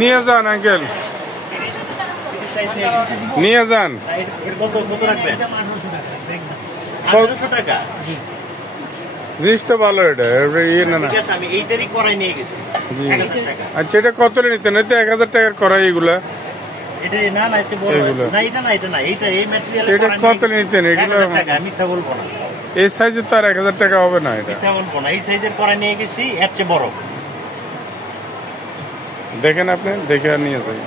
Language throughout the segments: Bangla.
নিয়ে যান আঙ্কেল, নিয়ে যান। জিনিসটা ভালো, এটা ইয়ে না। আচ্ছা, এটা কত নিতেন? এটা 1000 টাকার করা এগুলা? এটা কত নিতেন এগুলো? মিথ্যা বলবো না, এই সাইজের তো আর 1000 টাকা হবে না। এটা বলবো না, এই সাইজের করা নিয়ে গেছি, এর চেয়ে বড়। দেখেন আপনি, দেখে আর নিয়ে যাই।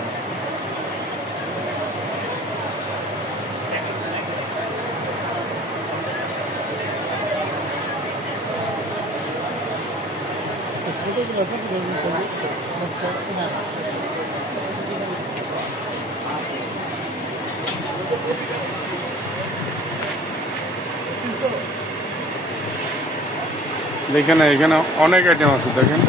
দেখেন এখানে অনেক আইটেম আছে, দেখেন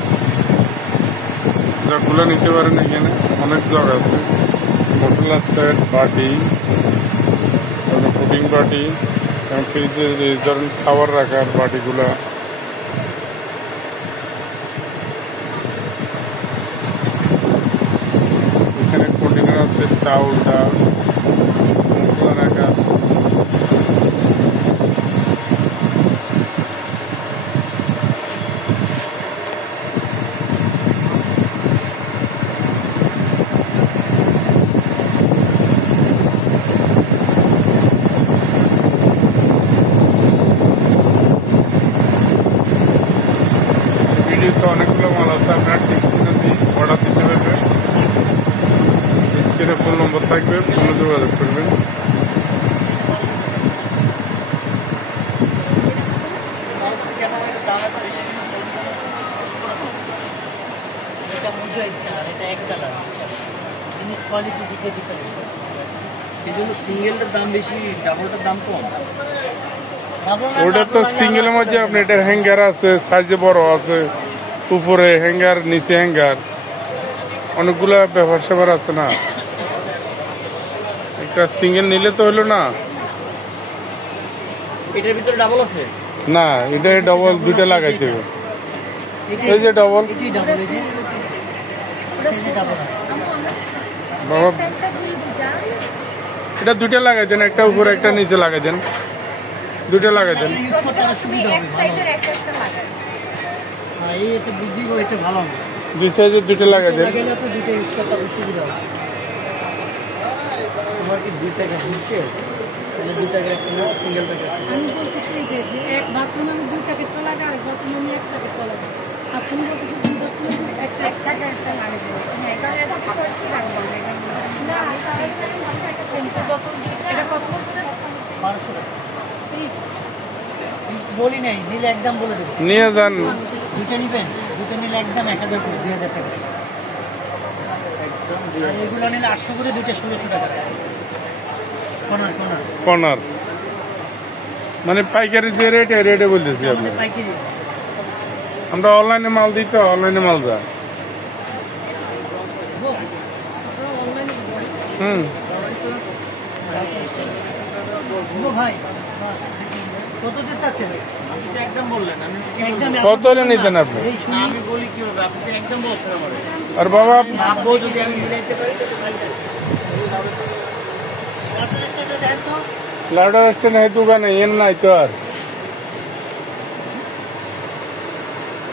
যতগুলো নিতে পারেন। এখানে অনেক জগ আছে, মশলা সেট, বাটি, পুডিং বাটি, ফ্রিজে ধরেন খাবার রাখার বাটিগুলা। এখানে কন্টেনার আছে, চাউল, ডাল, মশলা রাখার। ভিডিওতে অনেকগুলো মাল আছে, আপনারা টিক্সিটা দিয়ে অর্ডার দিতে পারবেন। স্ক্রিনে ফোন নম্বর থাকবে, ফোনে যোগাযোগ করবেন। সিঙ্গেলটার দাম বেশি, ডাবলটার দাম কম। ওটা তো সিঙ্গেলের মধ্যে আপনি এটা হ্যাঙ্গার আছে, সাইজে বড় আছে, উপরে হ্যাঙ্গার, নিচে হ্যাঙ্গার, অনেকগুলা ব্যাপার স্যাপার আছে না। একটা সিঙ্গেল নিলে তো হলো না। এটার ভিতরে ডাবল আছে না, এটা ডবল দুইটা লাগাইতে হবে। এই যে ডবল বাবা, এটা দুইটা লাগাই দেন, একটা উপরে একটা নিচে লাগাই দেন, দুইটা লাগাই দেন। দুই সাইজের দুইটা লাগাই দেন। বলি নাই, নিলে একদম বলে দেবো। নিয়ে যান, দুটো নিবেন, দুটো নিলে একদম 1000 করে, 2000 টাকা। এগুলো নিলে 800 করে, দুইটা 1600 টাকা। কর্নার কর্নার কর্নার মানে পাইকারি যে রেট, রেটে বলতেছি আপনি। পাইকারি আমরা অনলাইনে মাল দিই তো, অনলাইনে মাল যায়। হুম ও ভাই কততে চাচ্ছেন? একদম বললেন, আমি একদম কত হলে নিতেন আপনি? এই শুনি। আমি বলি কি হবে, আপনি তো একদম বলছেন আমার। আর বাবা ভাববো যদি আমি মিলাইতে পারি তো আচ্ছা আচ্ছা আপনার স্টেটটা দেন তো। লাউডার স্ট্যান্ড है দোকানে এর নাই তো আর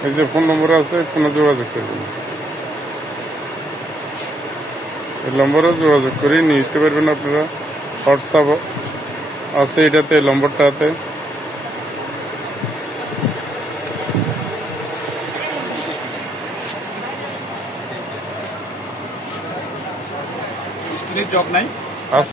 এই যে ফোন নম্বর আছে ফোনে যোগাযোগ করবেন এই নম্বরে যোগাযোগ করে নিতে পারবেন আপনারা হোয়াটসঅ্যাপ আছে এটাতে নম্বরটাতে স্টিলের জব নাই।